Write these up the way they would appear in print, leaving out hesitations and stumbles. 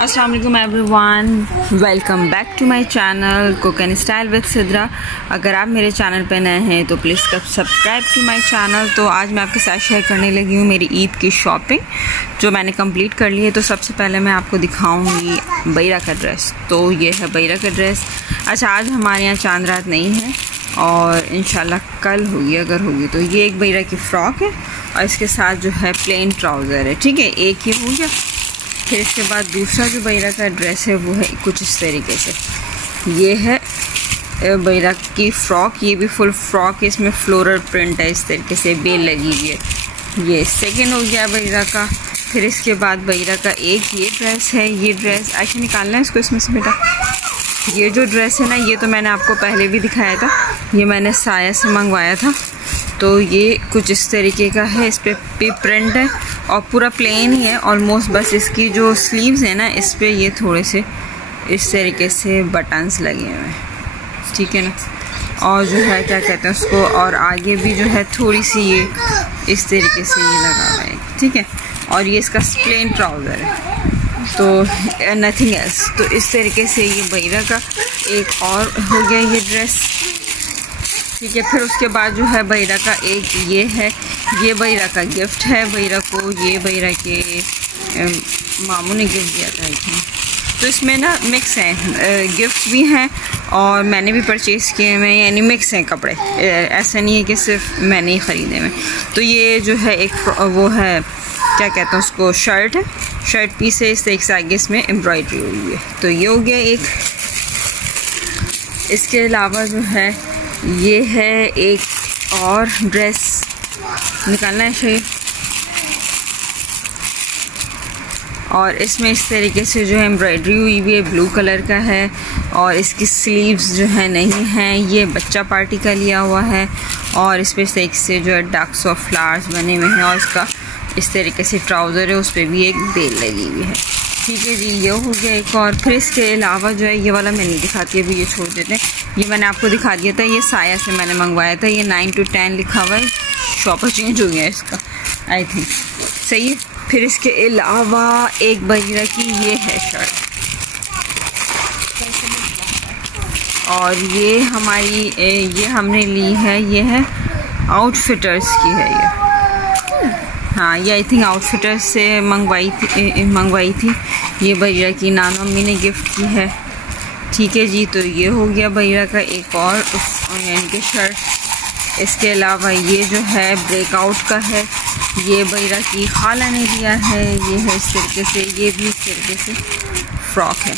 अस्सलाम वालेकुम everyone, welcome back to my channel cook and style with Sidra. अगर आप मेरे चैनल पर नए हैं तो please subscribe to my channel. तो आज मैं आपके साथ शेयर करने लगी हूँ मेरी ईद की शॉपिंग जो मैंने कंप्लीट कर ली है। तो सबसे पहले मैं आपको दिखाऊंगी बईरा का ड्रेस। तो ये है बईरा का ड्रेस। अच्छा, आज हमारे यहाँ चांद रात नहीं है और इंशाल्लाह कल होगी, अगर होगी तो। ये एक बईरा की फ़्रॉक है और इसके साथ जो है प्लेन ट्राउज़र है, ठीक है। एक ये हो गया। फिर इसके बाद दूसरा जो बईरा का ड्रेस है वो है कुछ इस तरीके से। ये है बईरा की फ़्रॉक, ये भी फुल फ्रॉक है, इसमें फ्लोरल प्रिंट है, इस तरीके से बेल लगी हुई है। ये सेकेंड हो गया बईरा का। फिर इसके बाद बईरा का एक ये ड्रेस है। ये ड्रेस ऐसे निकालना है इसको इसमें से बेटा। ये जो ड्रेस है ना, ये तो मैंने आपको पहले भी दिखाया था, ये मैंने साया से मंगवाया था। तो ये कुछ इस तरीके का है, इस पर भी प्रिंट है और पूरा प्लेन ही है ऑलमोस्ट। बस इसकी जो स्लीव्स है ना, इस पर ये थोड़े से इस तरीके से बटन्स लगे हुए हैं, ठीक है ना। और जो है क्या कहते हैं उसको, और आगे भी जो है थोड़ी सी ये इस तरीके से ये लगा हुआ है, ठीक है। और ये इसका प्लेन ट्राउज़र है, तो नथिंग एल्स। तो इस तरीके से ये बईरा का एक और हो गया ये ड्रेस, ठीक है। फिर उसके बाद जो है बईरा का एक ये है, ये बईरा का गिफ्ट है बईरा को। ये बईरा के मामू ने गिफ्ट दिया था, आई थिंक। तो इसमें ना मिक्स है, गिफ्ट भी हैं और मैंने भी परचेज़ किए हुए, यानी मिक्स हैं कपड़े। ऐसा नहीं है कि सिर्फ मैंने ही ख़रीदे हुए। तो ये जो है एक वो है, क्या कहते हैं उसको, शर्ट है, शर्ट पीस है, इस तरीके से आगे इसमें एम्ब्रॉयडरी हुई है। तो ये हो गया एक। इसके अलावा जो है ये है एक और ड्रेस, निकालना है शायद। और इसमें इस तरीके से जो है एम्ब्रॉयडरी हुई हुई है, ब्लू कलर का है और इसकी स्लीव्स जो है नहीं हैं। ये बच्चा पार्टी का लिया हुआ है और इस पर इस तरीके से जो है डक्स और फ्लावर्स बने हुए हैं और इसका इस तरीके से ट्राउज़र है, उस पर भी एक बेल लगी हुई है, ठीक है जी। ये हो गया एक और। फिर इसके अलावा जो है ये वाला मैं नहीं दिखाती, अभी ये छोड़ देते हैं। ये मैंने आपको दिखा दिया था, ये साया से मैंने मंगवाया था। ये 9 to 10 लिखा हुआ है, शॉपर चेंज हो गया इसका, आई थिंक, सही है। फिर इसके अलावा एक बईरा की ये है शर्ट, और ये हमारी ये हमने ली है, ये है आउटफिटर्स की है ये। हाँ, ये आई थिंक आउटफिटर्स से मंगवाई थी। ये बईरा की नानो अम्मी ने गिफ्ट की है, ठीक है जी। तो ये हो गया बईरा का एक और यानी कि शर्ट। इसके अलावा ये जो है ब्रेकआउट का है, ये बईरा की खाला ने दिया है। ये है इस तरीके से, ये भी इस तरीके से फ्रॉक है,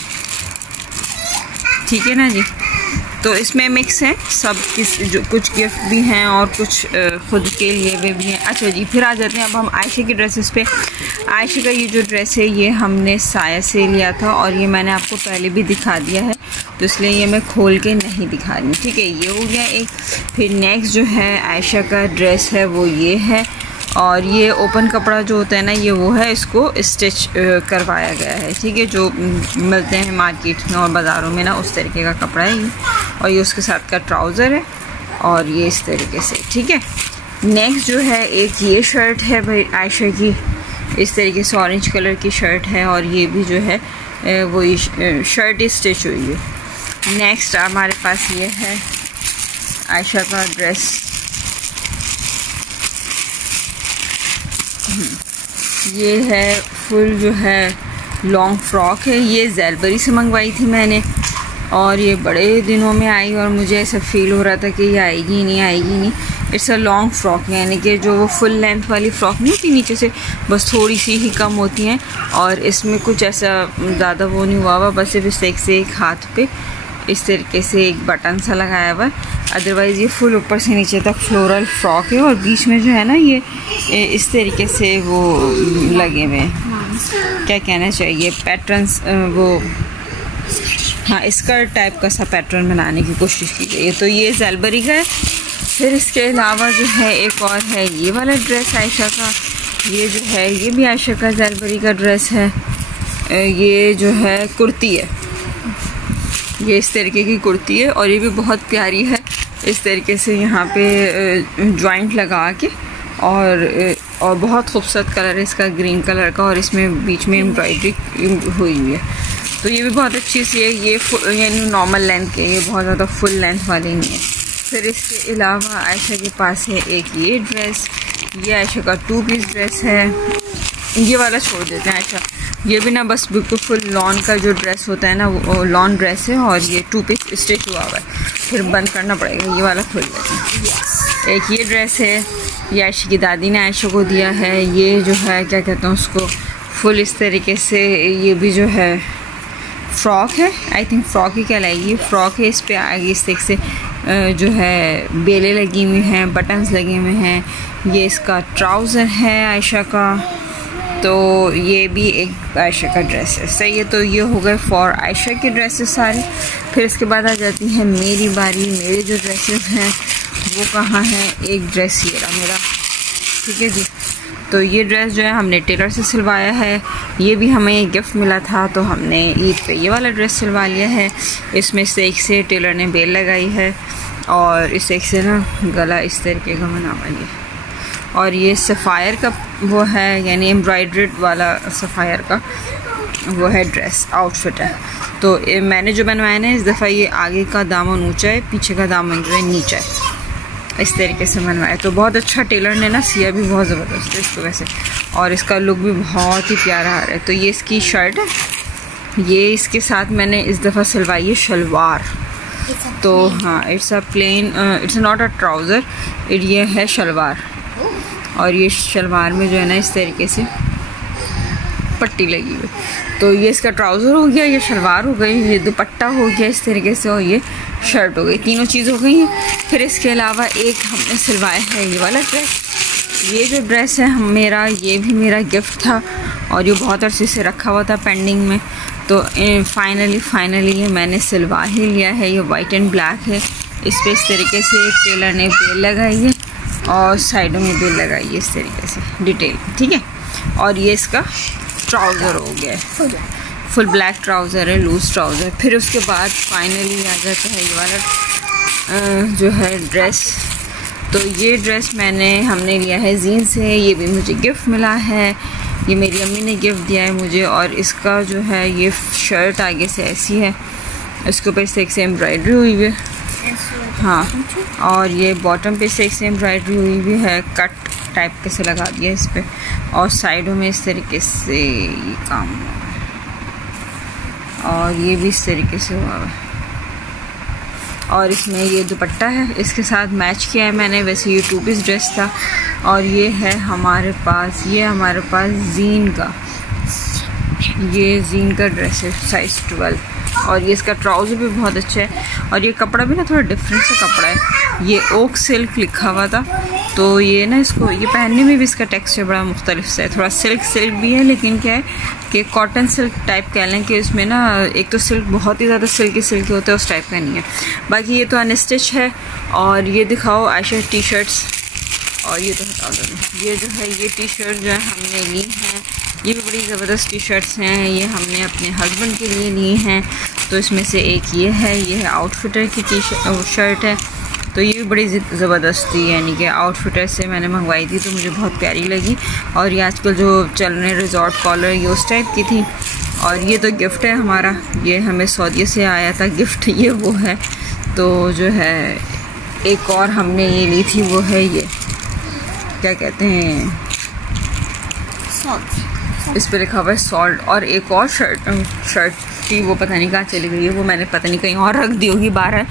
ठीक है ना जी। तो इसमें मिक्स है सब, जो कुछ गिफ्ट भी हैं और कुछ खुद के लिए भी हैं। अच्छा जी, फिर आ जाते हैं अब हम आयशा की ड्रेसेस पे। आयशा का ये जो ड्रेस है ये हमने साया से लिया था और ये मैंने आपको पहले भी दिखा दिया है, तो इसलिए ये मैं खोल के नहीं दिखा रही हूँ, ठीक है। ये हो गया एक। फिर नेक्स्ट जो है आयशा का ड्रेस है वो ये है, और ये ओपन कपड़ा जो होता है ना, ये वो है, इसको स्टिच करवाया गया है, ठीक है। जो मिलते हैं मार्केट में और बाज़ारों में ना, उस तरीके का कपड़ा है ये। और ये उसके साथ का ट्राउज़र है और ये इस तरीके से, ठीक है। नेक्स्ट जो है एक ये शर्ट है भाई आयशा की, इस तरीके से ऑरेंज कलर की शर्ट है और ये भी जो है वो शर्ट स्टिच हुई है। नेक्स्ट हमारे पास ये है आयशा का ड्रेस, ये है फुल जो है लॉन्ग फ्रॉक है। ये ज़ैलबरी से मंगवाई थी मैंने और ये बड़े दिनों में आई और मुझे ऐसा फील हो रहा था कि ये आएगी नहीं। इट्स अ लॉन्ग फ्रॉक, यानी कि जो वो फुल लेंथ वाली फ़्रॉक नहीं होती, नीचे से बस थोड़ी सी ही कम होती हैं और इसमें कुछ ऐसा ज़्यादा वो नहीं हुआ, बस सिर्फ एक हाथ पे इस तरीके से एक बटन सा लगाया हुआ है। अदरवाइज़ ये फुल ऊपर से नीचे तक फ्लोरल फ्रॉक है और बीच में जो है ना ये इस तरीके से वो लगे हुए हैं, क्या कहना चाहिए, पैटर्न्स, वो हाँ स्कर्ट टाइप का सा पैटर्न बनाने की कोशिश की गई है। तो ये ज़ैलबरी का है। फिर इसके अलावा जो है एक और है ये वाला ड्रेस आयशा का, ये जो है ये भी आयशा का ज़ैलबरी का ड्रेस है। ये जो है कुर्ती है, ये इस तरीके की कुर्ती है और ये भी बहुत प्यारी है। इस तरीके से यहाँ पे जॉइंट लगा के और और बहुत खूबसूरत कलर है इसका, ग्रीन कलर का, और इसमें बीच में एम्ब्रॉयडरी हुई हुई है। तो ये भी बहुत अच्छी सी है। ये यानी नॉर्मल लेंथ के, ये बहुत ज़्यादा फुल लेंथ वाली नहीं है। फिर इसके अलावा आयशा के पास है एक ये ड्रेस, ये आयशा का 2 पीस ड्रेस है। ये वाला छोड़ देते हैं आयशा, ये भी ना बस बिल्कुल फुल लॉन का जो ड्रेस होता है ना, वो लॉन ड्रेस है, और ये 2 पीस स्टिच हुआ हुआ है, फिर बंद करना पड़ेगा। ये वाला खोल देते हैं। एक ये ड्रेस है, ये आयशा की दादी ने आयशा को दिया है। ये जो है क्या कहते हैं उसको, फुल इस तरीके से, ये भी जो है फ्रॉक है, आई थिंक फ्रॉक ही कहलाएगी, फ्रॉक है। इस पर आगे इस तरीके से जो है बेलें लगी हुई हैं, बटन्स लगे हुए हैं। ये इसका ट्राउज़र है आयशा का। तो ये भी एक आयशा का ड्रेस है। सही है, तो ये हो गए फॉर आयशा के ड्रेसेस सारे। फिर इसके बाद आ जाती है मेरी बारी। मेरे जो ड्रेसेस हैं वो कहाँ हैं, एक ड्रेस ये रहा मेरा, ठीक है जी। तो ये ड्रेस जो है हमने टेलर से सिलवाया है, ये भी हमें गिफ्ट मिला था, तो हमने ईद पे ये वाला ड्रेस सिलवा लिया है। इसमें से एक से टेलर ने बेल लगाई है, और इस एक से ना गला इस तरीके का बना हुआ है। और ये सफ़ायर का वो है, यानी एम्ब्रॉयड्रेड वाला सफ़ायर का वो है ड्रेस, आउटफिट है। तो मैंने जो बनवाया ना इस दफ़ा, ये आगे का दामन ऊंचा है, पीछे का दामन जो है नीचा है, इस तरीके से बनवाया। तो बहुत अच्छा टेलर ने ना सिया भी बहुत ज़बरदस्त है इसको वैसे, और इसका लुक भी बहुत ही प्यारा आ रहा है। तो ये इसकी शर्ट है, ये इसके साथ मैंने इस दफ़ा सिलवाई है शलवार। तो हाँ, it's a plain, it's not a trouser, ये है शलवार। और ये शलवार में जो है ना इस तरीके से पट्टी लगी हुई। तो ये इसका ट्राउज़र हो गया, ये शलवार हो गई, ये दुपट्टा हो गया इस तरीके से, और ये शर्ट हो गई, तीनों चीज़ हो गई हैं। फिर इसके अलावा एक हमने सिलवाया है ये वाला ड्रेस। ये जो ड्रेस है मेरा, ये भी मेरा गिफ्ट था, और ये बहुत अरसे से रखा हुआ था पेंडिंग में। तो फाइनली ये मैंने सिलवा ही लिया है। ये वाइट एंड ब्लैक है, इस पर इस तरीके से टेलर ने बेल लगाई है, और साइडों में बेल लगाई है इस तरीके से डिटेल, ठीक है। और ये इसका ट्राउज़र हो गया है, फुल ब्लैक ट्राउज़र है, लूज़ ट्राउज़र। फिर उसके बाद फाइनली आ जाता है ये वाला जो है ड्रेस। तो ये ड्रेस हमने लिया है जीन से, ये भी मुझे गिफ्ट मिला है, ये मेरी अम्मी ने गिफ्ट दिया है मुझे। और इसका जो है ये शर्ट आगे से ऐसी है, इसके ऊपर इस तरीके से एम्ब्रॉयडरी हुई हुई है, हाँ। और ये बॉटम पे से एम्ब्रॉयडरी हुई हुई है, कट टाइप के से लगा दिया इस पर, और साइडों में इस तरीके से ये काम हुआ है, और ये भी इस तरीके से हुआ है। और इसमें ये दुपट्टा है, इसके साथ मैच किया है मैंने। वैसे ये 2 पीस ड्रेस था। और ये है हमारे पास जीन का, ये जीन का ड्रेस है, साइज़ 12। और ये इसका ट्राउज़र भी बहुत अच्छा है, और ये कपड़ा भी ना थोड़ा डिफरेंट सा कपड़ा है। ये ओक सिल्क लिखा हुआ था, तो ये ना इसको ये पहनने में भी इसका टेक्सचर बड़ा मुख्तलिफ सा है, थोड़ा सिल्क भी है, लेकिन क्या है कि कॉटन सिल्क टाइप कह लें कि इसमें ना एक तो सिल्क बहुत ही ज़्यादा सिल्की होता है, उस टाइप का नहीं है। बाकी ये तो अनस्टिच है। और ये दिखाओ आयशा टी शर्ट्स, और ये तो हटा दो, ये जो है ये टी शर्ट जो है हमने ली हैं, ये भी बड़ी ज़बरदस्त टी शर्ट्स हैं। ये हमने अपने हस्बैंड के लिए ली हैं। तो इसमें से एक ये है आउटफिटर की शर्ट है। तो ये भी बड़ी ज़बरदस्त थी, यानी कि आउटफिटर से मैंने मंगवाई थी, तो मुझे बहुत प्यारी लगी। और ये आजकल जो चल रहे रिजॉर्ट कॉलर, ये उस टाइप की थी। और ये तो गिफ्ट है हमारा, ये हमें सऊदी से आया था गिफ्ट, ये वो है। तो जो है एक और हमने ये ली थी, वो है ये क्या कहते हैं, इस पे लिखा हुआ है सॉल्ट। और एक और शर्ट थी, वो पता नहीं कहाँ चली गई है, वो मैंने पता नहीं कहीं और रख दी होगी बाहर,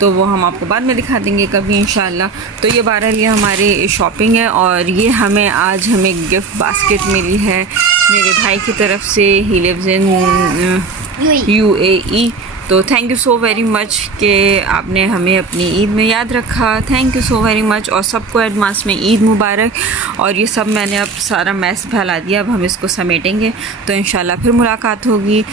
तो वो हम आपको बाद में दिखा देंगे कभी इंशाल्लाह। तो ये बहरहाल ये हमारी शॉपिंग है। और ये आज हमें गिफ्ट बास्केट मिली है मेरे भाई की तरफ से। He lives in UAE। तो thank you so very much कि आपने हमें अपनी ईद में याद रखा, thank you so very much. और सबको एडवांस में ईद मुबारक। और ये सब मैंने अब सारा मैस फैला दिया, अब हम इसको समेटेंगे, तो इंशाल्लाह फिर मुलाकात होगी।